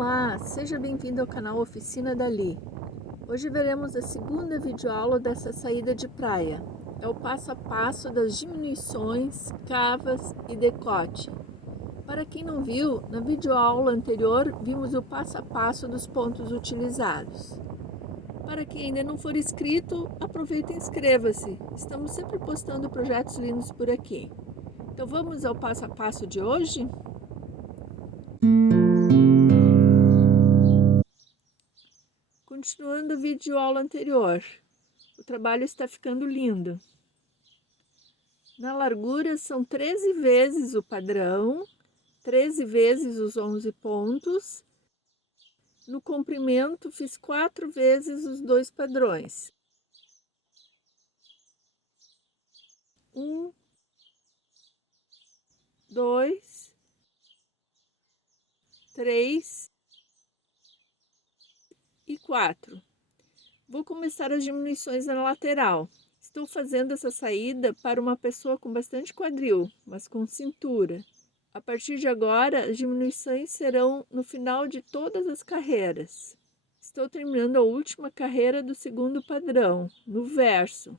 Olá, seja bem-vindo ao canal Oficina Dali. Hoje veremos a segunda videoaula dessa saída de praia. É o passo a passo das diminuições, cavas e decote. Para quem não viu, na videoaula anterior vimos o passo a passo dos pontos utilizados. Para quem ainda não for inscrito, aproveita e inscreva-se. Estamos sempre postando projetos lindos por aqui. Então vamos ao passo a passo de hoje? Continuando a videoaula anterior, o trabalho está ficando lindo. Na largura são 13 vezes o padrão, 13 vezes os 11 pontos. No comprimento fiz 4 vezes os 2 padrões. 1, 2, 3 e 4. Vou começar as diminuições na lateral. Estou fazendo essa saída para uma pessoa com bastante quadril, mas com cintura. A partir de agora, as diminuições serão no final de todas as carreiras. Estou terminando a última carreira do segundo padrão, no verso,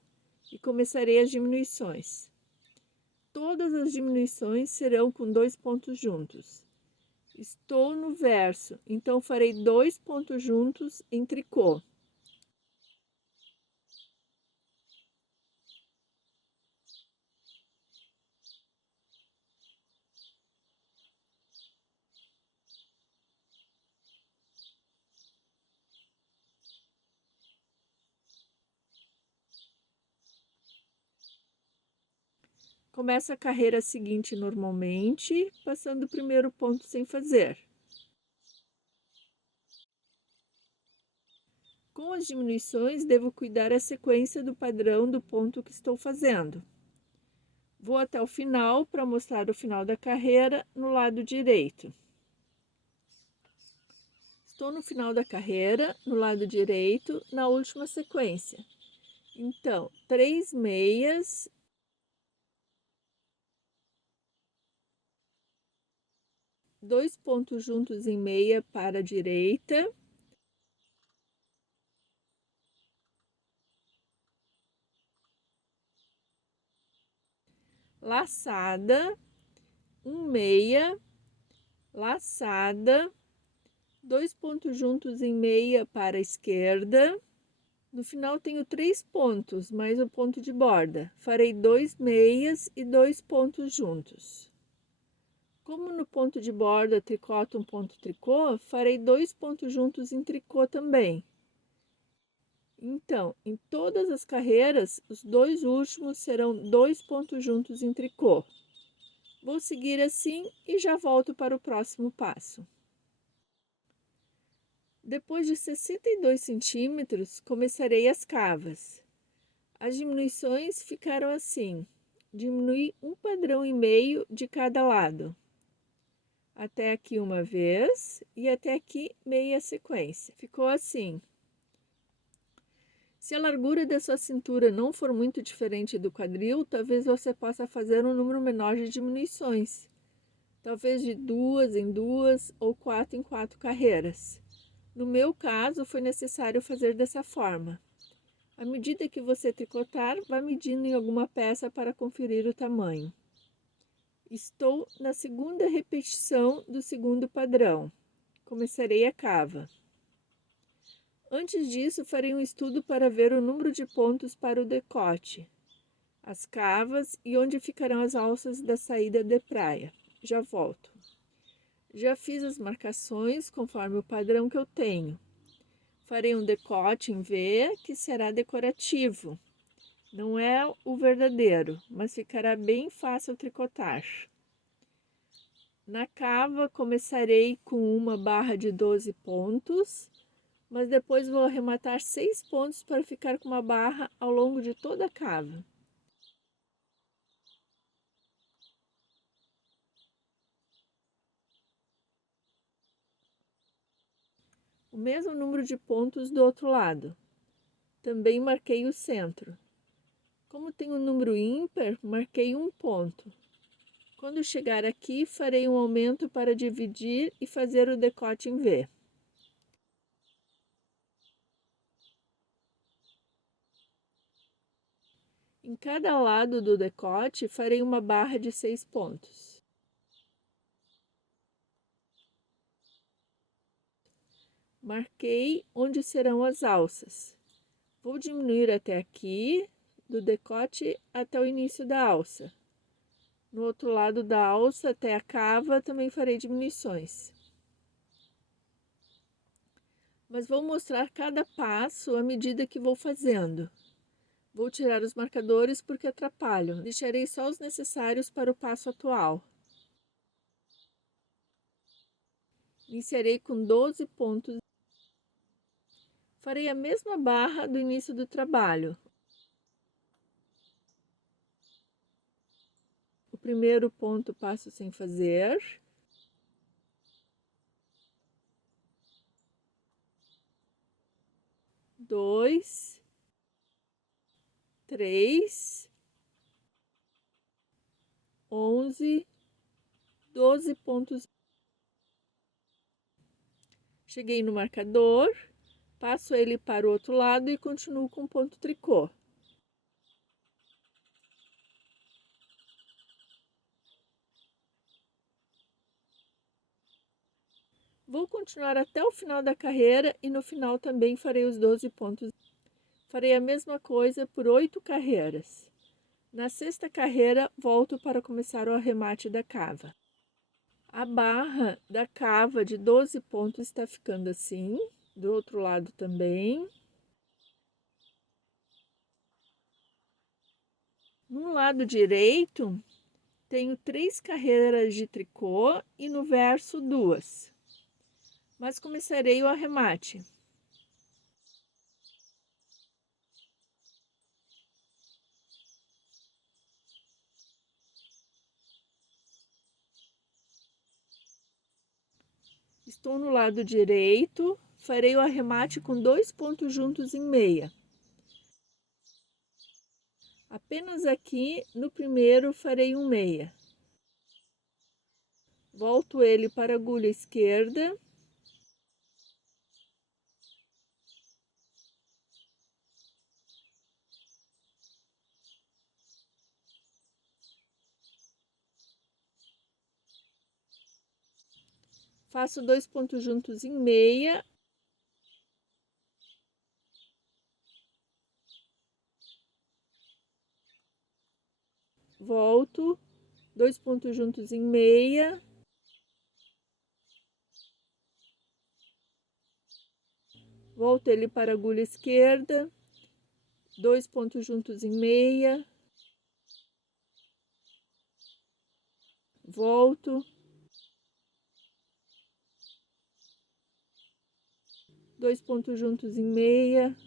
e começarei as diminuições. Todas as diminuições serão com 2 pontos juntos. Estou no verso, então farei 2 pontos juntos em tricô. Começo a carreira seguinte normalmente, passando o primeiro ponto sem fazer. Com as diminuições, devo cuidar a sequência do padrão do ponto que estou fazendo. Vou até o final para mostrar o final da carreira no lado direito. Estou no final da carreira, no lado direito, na última sequência. Então, 3 meias, dois pontos juntos em meia para a direita, laçada, meia, laçada, dois pontos juntos em meia para a esquerda. No final tenho 3 pontos, mais o ponto de borda. Farei 2 meias e 2 pontos juntos. Como no ponto de borda tricoto um ponto tricô, farei 2 pontos juntos em tricô também. Então, em todas as carreiras, os 2 últimos serão 2 pontos juntos em tricô. Vou seguir assim e já volto para o próximo passo. Depois de 62 centímetros, começarei as cavas. As diminuições ficaram assim: diminui um padrão e meio de cada lado. Até aqui uma vez e até aqui meia sequência. Ficou assim. Se a largura da sua cintura não for muito diferente do quadril, talvez você possa fazer um número menor de diminuições. Talvez de 2 em 2 ou 4 em 4 carreiras. No meu caso, foi necessário fazer dessa forma. À medida que você tricotar, vá medindo em alguma peça para conferir o tamanho. Estou na segunda repetição do segundo padrão. Começarei a cava. Antes disso, farei um estudo para ver o número de pontos para o decote, as cavas e onde ficarão as alças da saída de praia. Já volto. Já fiz as marcações conforme o padrão que eu tenho. Farei um decote em V, que será decorativo. Não é o verdadeiro, mas ficará bem fácil tricotar. Na cava, começarei com uma barra de 12 pontos, mas depois vou arrematar 6 pontos para ficar com uma barra ao longo de toda a cava. O mesmo número de pontos do outro lado. Também marquei o centro. Como tem um número ímpar, marquei um ponto. Quando chegar aqui, farei um aumento para dividir e fazer o decote em V. Em cada lado do decote, farei uma barra de 6 pontos. Marquei onde serão as alças. Vou diminuir até aqui, do decote até o início da alça. No outro lado da alça, até a cava, também farei diminuições. Mas vou mostrar cada passo à medida que vou fazendo. Vou tirar os marcadores porque atrapalham. Deixarei só os necessários para o passo atual. Iniciarei com 12 pontos. Farei a mesma barra do início do trabalho. O primeiro ponto passo sem fazer. Dois, 3, 11, 12 pontos. Cheguei no marcador, passo ele para o outro lado e continuo com ponto tricô. Vou continuar até o final da carreira e no final também farei os 12 pontos. Farei a mesma coisa por 8 carreiras. Na sexta carreira, volto para começar o arremate da cava. A barra da cava de 12 pontos está ficando assim, do outro lado também. No lado direito, tenho 3 carreiras de tricô e no verso 2. Mas começarei o arremate. Estou no lado direito, farei o arremate com 2 pontos juntos em meia. Apenas aqui no primeiro farei um meia. Volto ele para a agulha esquerda. Faço 2 pontos juntos em meia. Volto, 2 pontos juntos em meia. Volto ele para a agulha esquerda, 2 pontos juntos em meia. Volto, 2 pontos juntos em meia.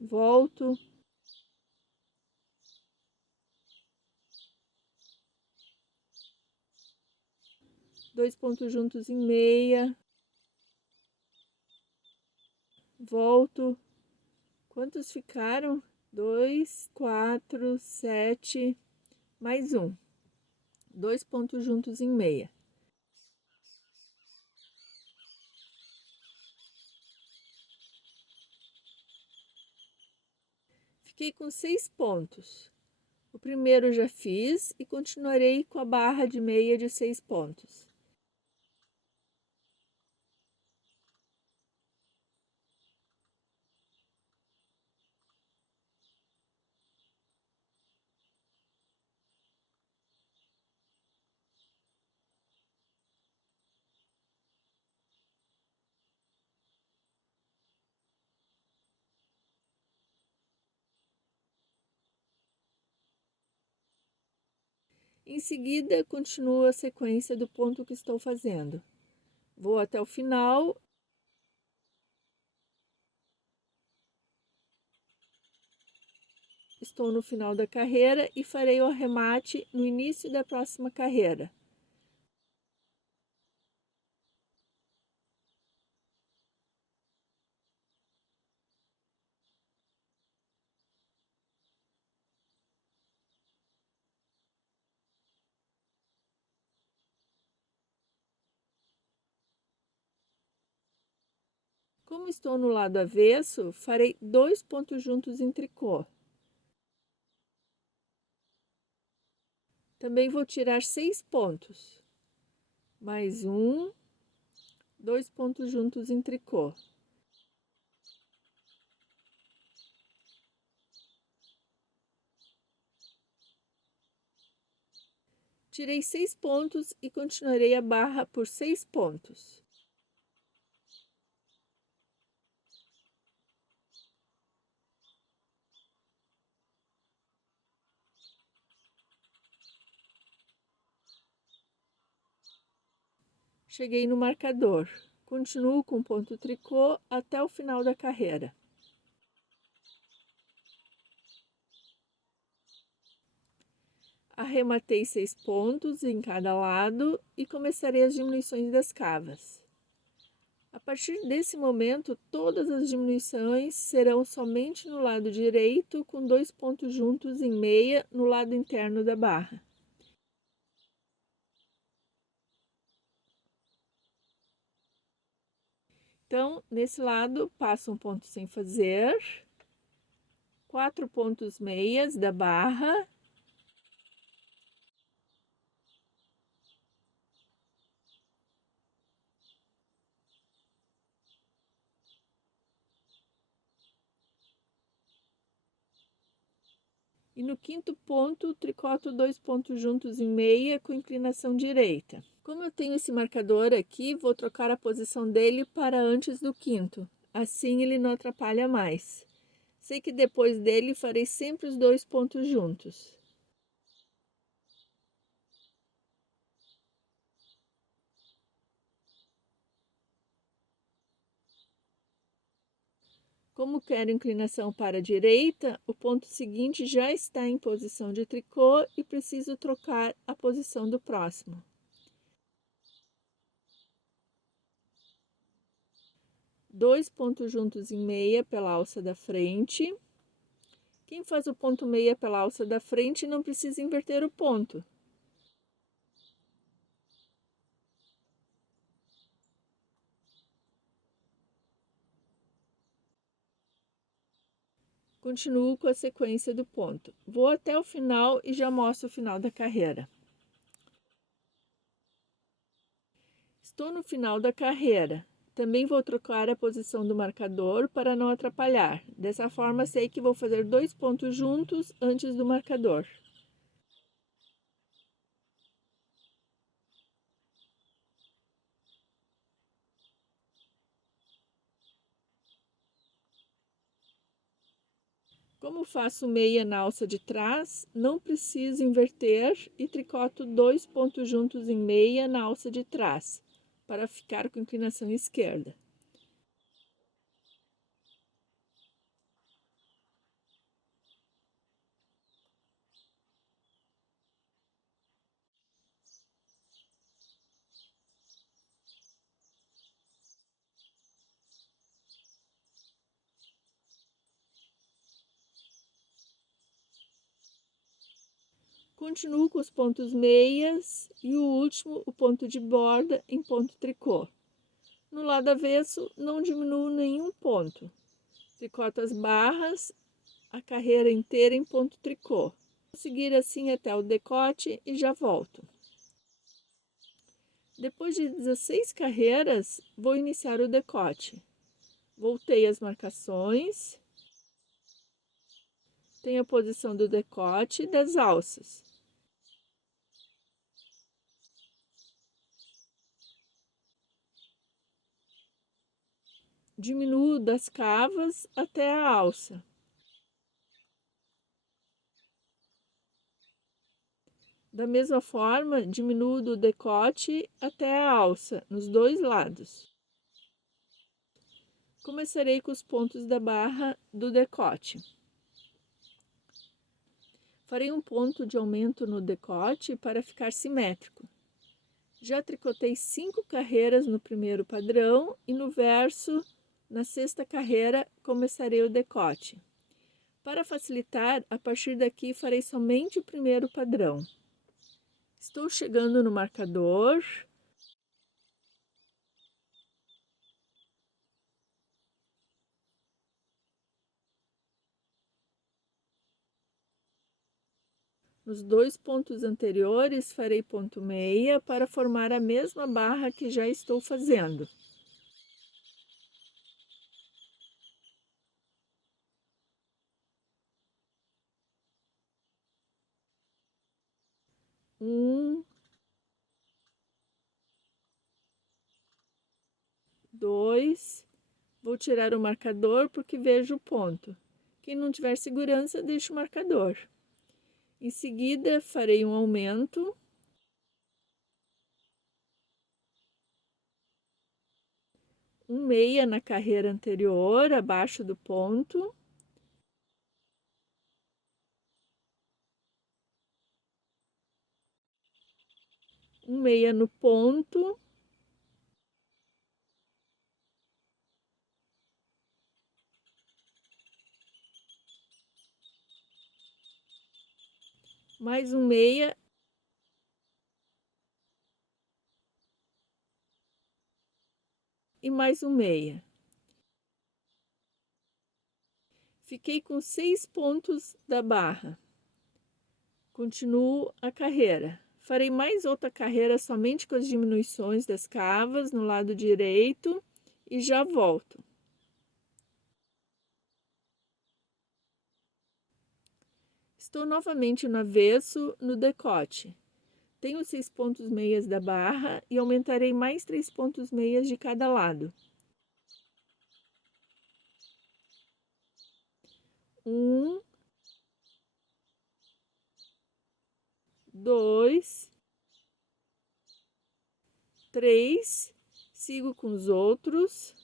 Volto, 2 pontos juntos em meia. Volto. Quantos ficaram? 2, 4, 7, mais um. 2 pontos juntos em meia. Fiquei com 6 pontos. O primeiro já fiz e continuarei com a barra de meia de 6 pontos. Em seguida, continuo a sequência do ponto que estou fazendo. Vou até o final. Estou no final da carreira e farei o arremate no início da próxima carreira. Como estou no lado avesso, farei 2 pontos juntos em tricô. Também vou tirar 6 pontos. Mais um, 2 pontos juntos em tricô. Tirei 6 pontos e continuarei a barra por 6 pontos. Cheguei no marcador. Continuo com ponto tricô até o final da carreira. Arrematei 6 pontos em cada lado e começarei as diminuições das cavas. A partir desse momento, todas as diminuições serão somente no lado direito, com 2 pontos juntos em meia no lado interno da barra. Então, nesse lado, passo um ponto sem fazer, 4 pontos meias da barra, e no quinto ponto, tricoto 2 pontos juntos em meia com inclinação direita. Como eu tenho esse marcador aqui, vou trocar a posição dele para antes do quinto, assim ele não atrapalha mais. Sei que depois dele farei sempre os 2 pontos juntos. Como quero inclinação para a direita, o ponto seguinte já está em posição de tricô e preciso trocar a posição do próximo. Dois pontos juntos em meia pela alça da frente. Quem faz o ponto meia pela alça da frente não precisa inverter o ponto. Continuo com a sequência do ponto. Vou até o final e já mostro o final da carreira. Estou no final da carreira. Também vou trocar a posição do marcador para não atrapalhar. Dessa forma, sei que vou fazer 2 pontos juntos antes do marcador. Como faço meia na alça de trás, não preciso inverter e tricoto 2 pontos juntos em meia na alça de trás, para ficar com inclinação esquerda. Continuo com os pontos meias e o último, o ponto de borda em ponto tricô. No lado avesso, não diminuo nenhum ponto. Tricoto as barras, a carreira inteira em ponto tricô. Vou seguir assim até o decote e já volto. Depois de 16 carreiras, vou iniciar o decote. Voltei as marcações. Tenho a posição do decote e das alças. Diminuo das cavas até a alça. Da mesma forma, diminuo do decote até a alça, nos dois lados. Começarei com os pontos da barra do decote. Farei um ponto de aumento no decote para ficar simétrico. Já tricotei 5 carreiras no primeiro padrão e no verso, na sexta carreira, começarei o decote. Para facilitar, a partir daqui farei somente o primeiro padrão. Estou chegando no marcador. Nos 2 pontos anteriores, farei ponto meia para formar a mesma barra que já estou fazendo. Um, dois, vou tirar o marcador porque vejo o ponto. Quem não tiver segurança, deixa o marcador. Em seguida, farei um aumento. Um meia na carreira anterior, abaixo do ponto. Um meia no ponto. Mais um meia. E mais um meia. Fiquei com 6 pontos da barra. Continuo a carreira. Farei mais outra carreira somente com as diminuições das cavas no lado direito e já volto. Estou novamente no avesso, no decote. Tenho 6 pontos meias da barra e aumentarei mais 3 pontos meias de cada lado. 1, 2, 3, sigo com os outros.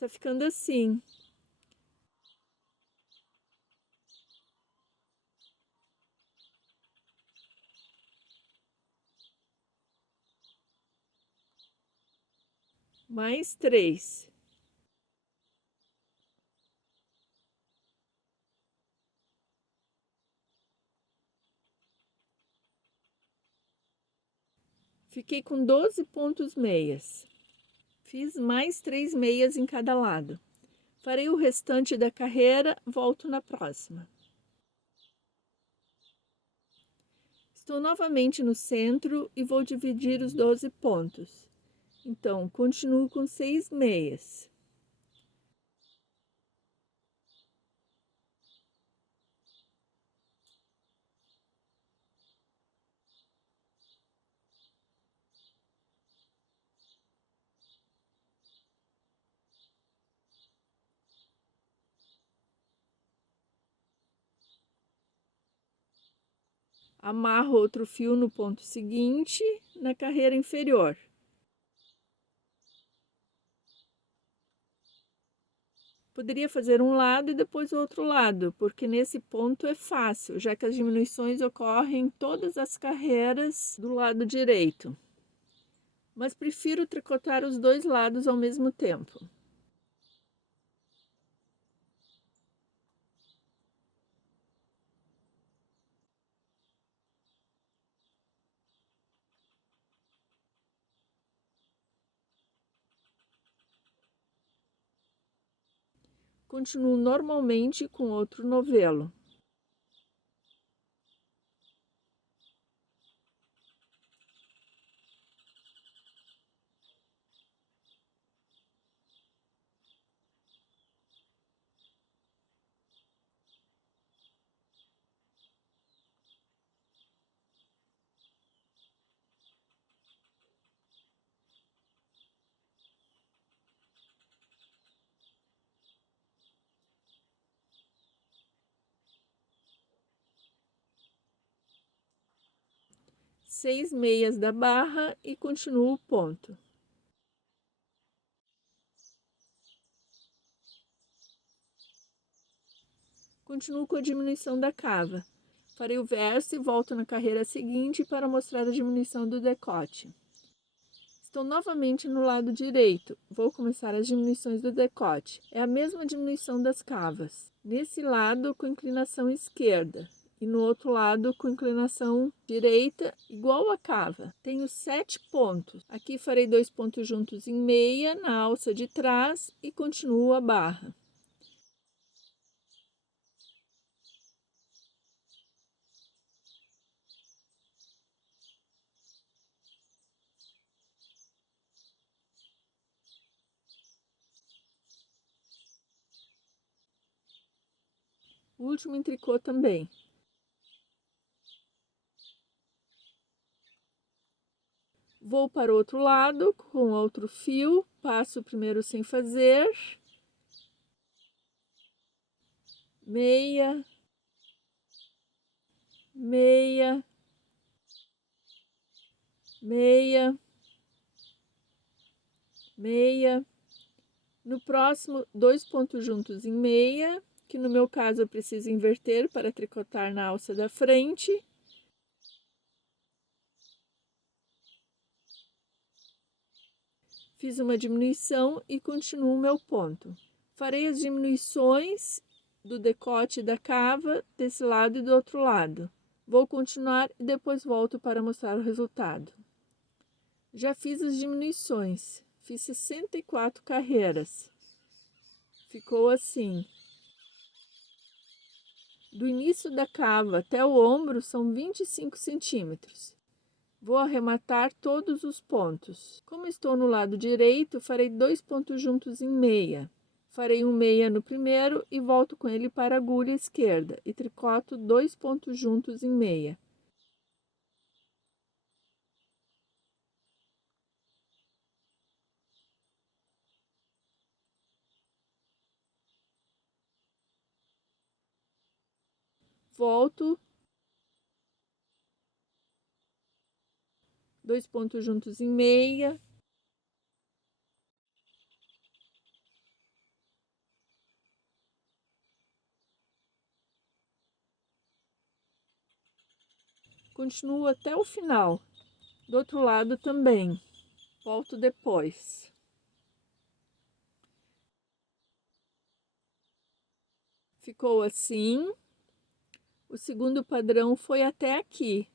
Está ficando assim. Mais 3. Fiquei com 12 pontos meias. Fiz mais 3 meias em cada lado. Farei o restante da carreira, volto na próxima. Estou novamente no centro e vou dividir os 12 pontos. Então, continuo com 6 meias. Amarro outro fio no ponto seguinte, na carreira inferior. Poderia fazer um lado e depois o outro lado, porque nesse ponto é fácil, já que as diminuições ocorrem em todas as carreiras do lado direito. Mas prefiro tricotar os dois lados ao mesmo tempo. Continuo normalmente com outro novelo. Seis meias da barra e continuo o ponto. Continuo com a diminuição da cava. Farei o verso e volto na carreira seguinte para mostrar a diminuição do decote. Estou novamente no lado direito. Vou começar as diminuições do decote. É a mesma diminuição das cavas. Nesse lado com inclinação esquerda e no outro lado com inclinação direita, igual a cava. Tenho 7 pontos. Aqui farei 2 pontos juntos em meia na alça de trás e continuo a barra. O último em tricô também. Vou para o outro lado com outro fio, passo o primeiro sem fazer, meia, meia, meia, meia. No próximo, 2 pontos juntos em meia, que no meu caso eu preciso inverter para tricotar na alça da frente. Fiz uma diminuição e continuo o meu ponto. Farei as diminuições do decote da cava desse lado e do outro lado. Vou continuar e depois volto para mostrar o resultado. Já fiz as diminuições, fiz 64 carreiras. Ficou assim. Do início da cava até o ombro são 25 centímetros. Vou arrematar todos os pontos. Como estou no lado direito, farei 2 pontos juntos em meia. Farei um meia no primeiro e volto com ele para a agulha esquerda e tricoto 2 pontos juntos em meia. Volto, 2 pontos juntos em meia. Continuo até o final. Do outro lado também. Volto depois. Ficou assim. O segundo padrão foi até aqui.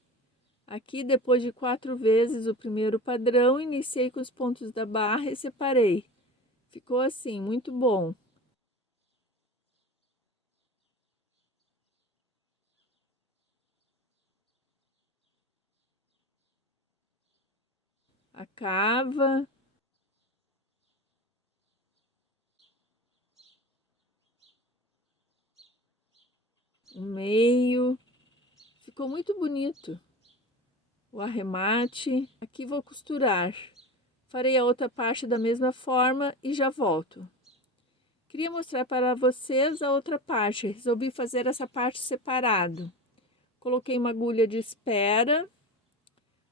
Aqui, depois de 4 vezes o primeiro padrão, iniciei com os pontos da barra e separei. Ficou assim, muito bom. A cava, o meio. Ficou muito bonito. O arremate. Aqui vou costurar. Farei a outra parte da mesma forma e já volto. Queria mostrar para vocês a outra parte. Resolvi fazer essa parte separado. Coloquei uma agulha de espera.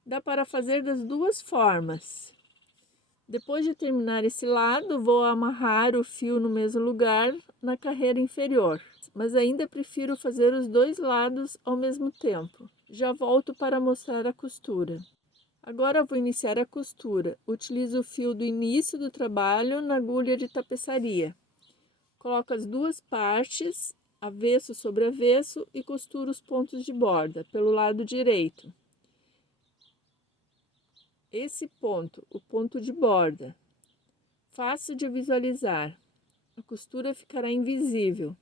Dá para fazer das duas formas. Depois de terminar esse lado, vou amarrar o fio no mesmo lugar na carreira inferior. Mas ainda prefiro fazer os dois lados ao mesmo tempo. Já volto para mostrar a costura. Agora vou iniciar a costura. Utilizo o fio do início do trabalho na agulha de tapeçaria. Coloco as duas partes, avesso sobre avesso, e costuro os pontos de borda pelo lado direito. Esse ponto, o ponto de borda, fácil de visualizar. A costura ficará invisível.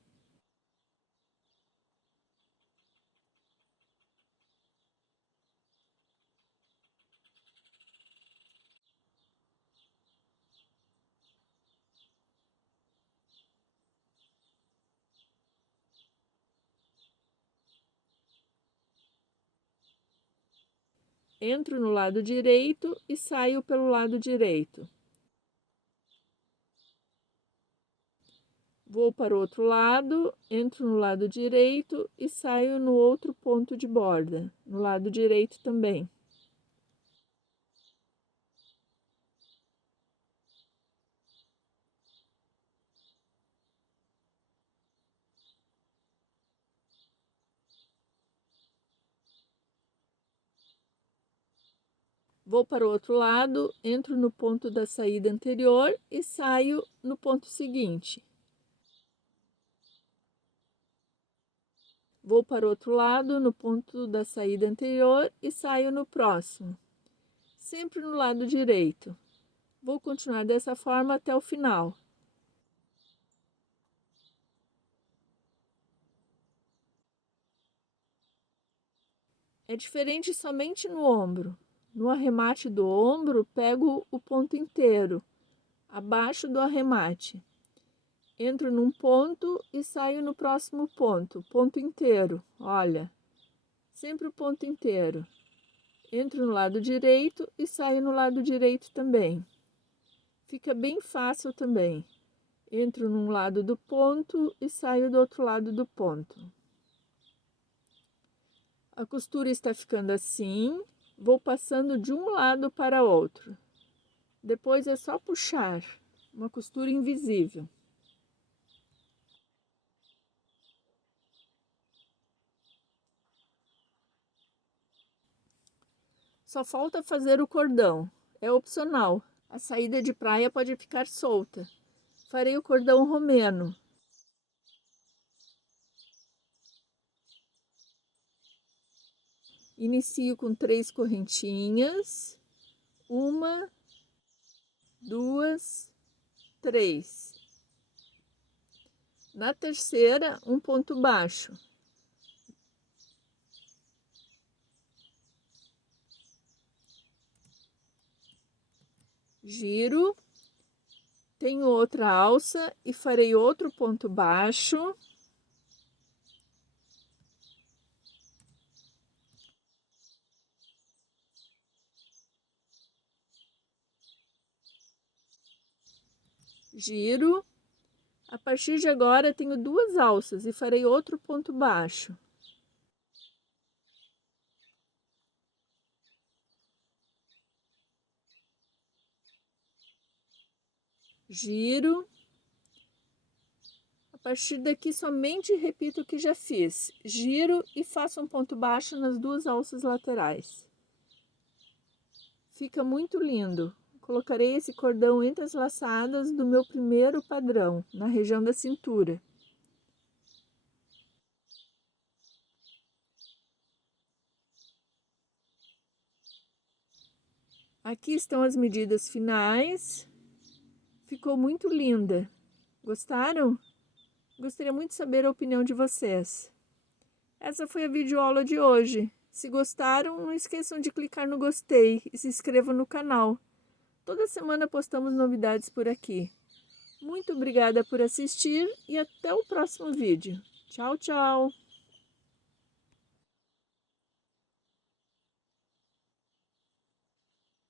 Entro no lado direito e saio pelo lado direito. Vou para o outro lado, entro no lado direito e saio no outro ponto de borda, no lado direito também. Vou para o outro lado, entro no ponto da saída anterior e saio no ponto seguinte. Vou para o outro lado, no ponto da saída anterior e saio no próximo, sempre no lado direito. Vou continuar dessa forma até o final. É diferente somente no ombro. No arremate do ombro, pego o ponto inteiro, abaixo do arremate. Entro num ponto e saio no próximo ponto, ponto inteiro, olha, sempre o ponto inteiro. Entro no lado direito e saio no lado direito também. Fica bem fácil também. Entro num lado do ponto e saio do outro lado do ponto. A costura está ficando assim, vou passando de um lado para outro. Depois é só puxar, uma costura invisível. Só falta fazer o cordão, é opcional. A saída de praia pode ficar solta. Farei o cordão romeno. Inicio com 3 correntinhas, 1, 2, 3. Na terceira, um ponto baixo. Giro, tenho outra alça e farei outro ponto baixo. Giro. A partir de agora, tenho 2 alças e farei outro ponto baixo. Giro. A partir daqui, somente repito o que já fiz. Giro e faço um ponto baixo nas 2 alças laterais. Fica muito lindo. Colocarei esse cordão entre as laçadas do meu primeiro padrão, na região da cintura. Aqui estão as medidas finais. Ficou muito linda. Gostaram? Gostaria muito de saber a opinião de vocês. Essa foi a videoaula de hoje. Se gostaram, não esqueçam de clicar no gostei e se inscrevam no canal. Toda semana postamos novidades por aqui. Muito obrigada por assistir e até o próximo vídeo. Tchau, tchau!